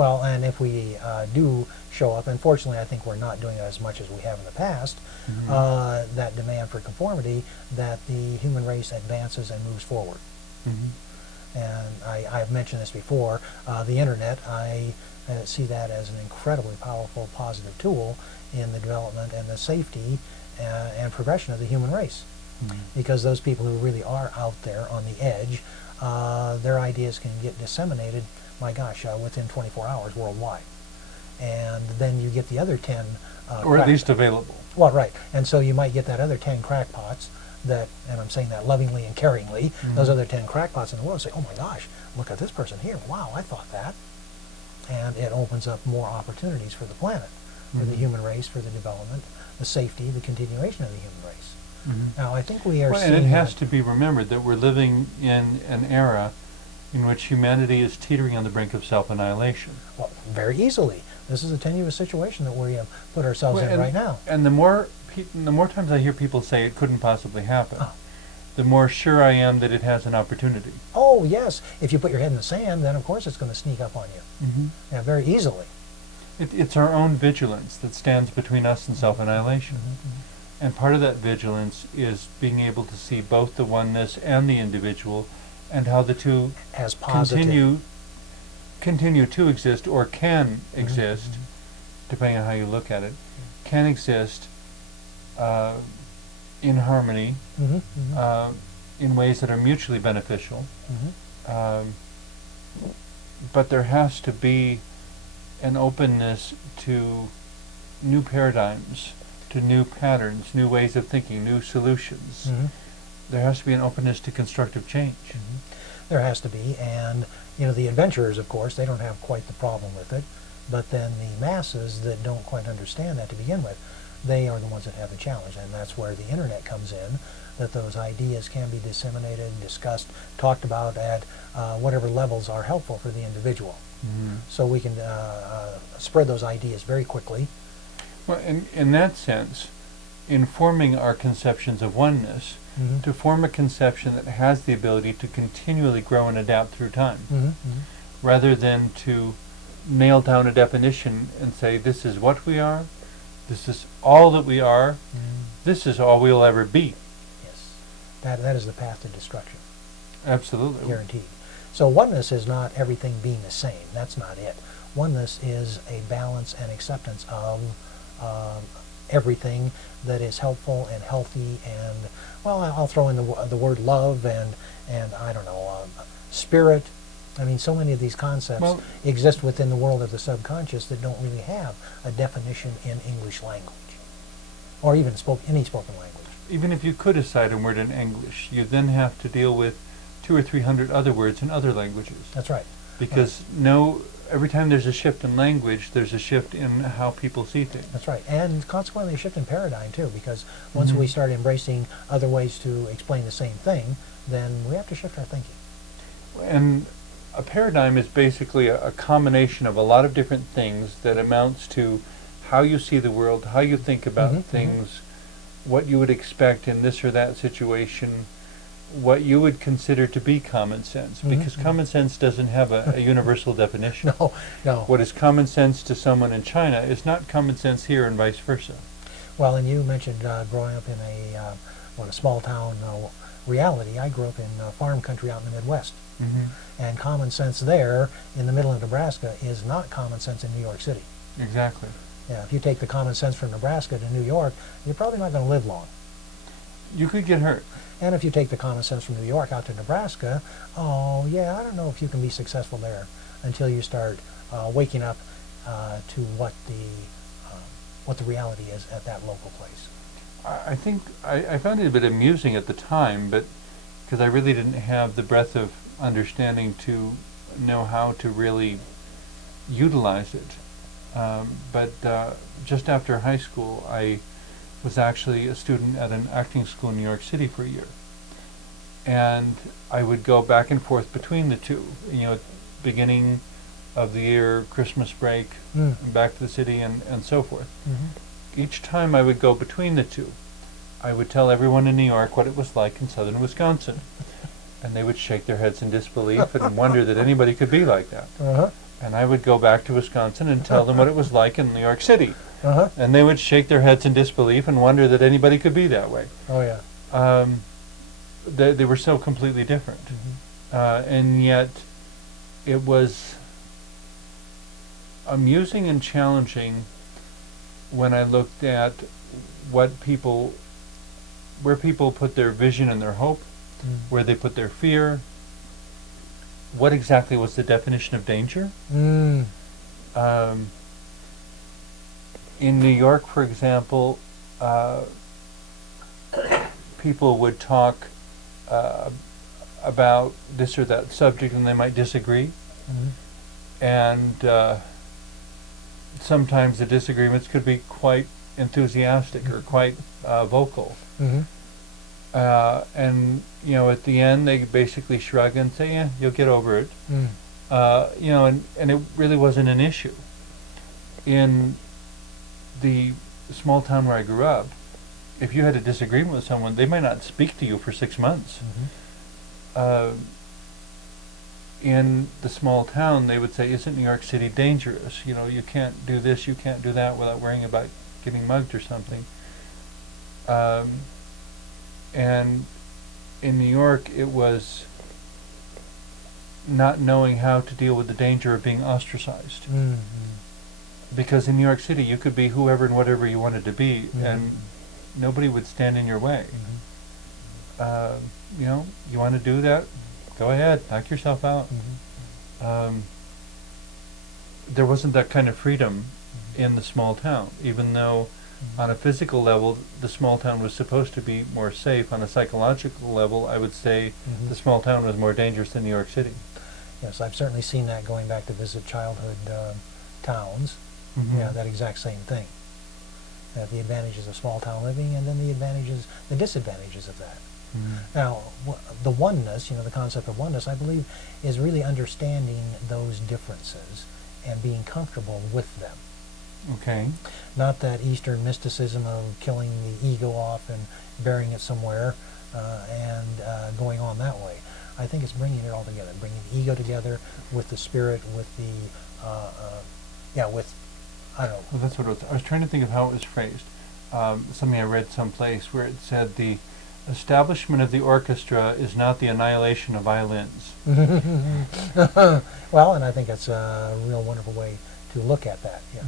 Well, and if we do show up, and fortunately I think we're not doing it as much as we have in the past, that demand for conformity, that the human race advances and moves forward. And I've mentioned this before, the internet, I see that as an incredibly powerful, positive tool in the development and the safety and progression of the human race. Because those people who really are out there on the edge, their ideas can get disseminated, my gosh, within 24 hours worldwide. And then you get the other 10 or at least available. Well, right. And so you might get that other 10 crackpots that, and I'm saying that lovingly and caringly, those other 10 crackpots in the world say, oh my gosh, look at this person here. Wow, I thought that. And it opens up more opportunities for the planet, for the human race, for the development, the safety, the continuation of the human race. Now, I think we are seeing... And it has to be remembered that we're living in an era in which humanity is teetering on the brink of self-annihilation. Well, very easily. This is a tenuous situation that we have put ourselves in right now. And the more times I hear people say it couldn't possibly happen, the more sure I am that it has an opportunity. Oh, yes. If you put your head in the sand, then of course it's going to sneak up on you. Yeah, very easily. It's our own vigilance that stands between us and self-annihilation. And part of that vigilance is being able to see both the oneness and the individual, and how the two as continue to exist, or can exist, depending on how you look at it, can exist in harmony, in ways that are mutually beneficial. But there has to be an openness to new paradigms, to new patterns, new ways of thinking, new solutions. There has to be an openness to constructive change. There has to be, and you know, the adventurers, of course, they don't have quite the problem with it, but then the masses that don't quite understand that to begin with, they are the ones that have the challenge, and that's where the internet comes in, that those ideas can be disseminated, discussed, talked about at whatever levels are helpful for the individual. So we can spread those ideas very quickly. Well, in that sense, in forming our conceptions of oneness, to form a conception that has the ability to continually grow and adapt through time, rather than to nail down a definition and say, this is what we are, this is all that we are, this is all we'll ever be. Yes, that is the path to destruction. Absolutely. Guaranteed. So oneness is not everything being the same. That's not it. Oneness is a balance and acceptance of everything that is helpful and healthy, and well, I'll throw in the word love and I don't know, spirit. I mean, so many of these concepts exist within the world of the subconscious that don't really have a definition in English language, or even any spoken language. Even if you could assign a word in English, you then have to deal with 200 or 300 other words in other languages. That's right. Because every time there's a shift in language, there's a shift in how people see things. That's right, and consequently a shift in paradigm too, because once we start embracing other ways to explain the same thing, then we have to shift our thinking. And a paradigm is basically a combination of a lot of different things that amounts to how you see the world, how you think about things, what you would expect in this or that situation, what you would consider to be common sense, because common sense doesn't have a universal definition. No. What is common sense to someone in China is not common sense here, and vice versa. Well, and you mentioned growing up in a small town reality. I grew up in farm country out in the Midwest, and common sense there in the middle of Nebraska is not common sense in New York City. Exactly. Yeah, if you take the common sense from Nebraska to New York, you're probably not going to live long. You could get hurt. And if you take the common sense from New York out to Nebraska, oh yeah, I don't know if you can be successful there until you start waking up to what the reality is at that local place. I think I found it a bit amusing at the time, but because I really didn't have the breadth of understanding to know how to really utilize it. But just after high school, I was actually a student at an acting school in New York City for a year. And I would go back and forth between the two. You know, beginning of the year, Christmas break, back to the city, and so forth. Each time I would go between the two, I would tell everyone in New York what it was like in southern Wisconsin. And they would shake their heads in disbelief and wonder that anybody could be like that. And I would go back to Wisconsin and tell them what it was like in New York City. Uh-huh. And they would shake their heads in disbelief and wonder that anybody could be that way. Oh, yeah. They were so completely different. And yet it was amusing and challenging when I looked at where people put their vision and their hope, where they put their fear, what exactly was the definition of danger. In New York, for example, people would talk about this or that subject and they might disagree. And sometimes the disagreements could be quite enthusiastic or quite vocal. And, you know, at the end they basically shrug and say, yeah, you'll get over it. You know, and it really wasn't an issue. In the small town where I grew up, if you had a disagreement with someone, they might not speak to you for 6 months. In the small town, they would say, isn't New York City dangerous? You know, you can't do this, you can't do that without worrying about getting mugged or something. And in New York, it was not knowing how to deal with the danger of being ostracized. Because in New York City, you could be whoever and whatever you wanted to be, and nobody would stand in your way. You know, you want to do that? Go ahead, knock yourself out. There wasn't that kind of freedom in the small town, even though on a physical level, the small town was supposed to be more safe. On a psychological level, I would say the small town was more dangerous than New York City. Yes, I've certainly seen that going back to visit childhood towns. Yeah, that exact same thing. The advantages of small town living, and then the disadvantages of that. Now, the oneness, you know, the concept of oneness, I believe, is really understanding those differences and being comfortable with them. Okay. Not that Eastern mysticism of killing the ego off and burying it somewhere and going on that way. I think it's bringing it all together, bringing the ego together with the spirit, with the, with, I don't know. Well, that's what it was. I was trying to think of how it was phrased. Something I read someplace where it said the establishment of the orchestra is not the annihilation of violins. Well, and I think that's a real wonderful way to look at that. Yeah.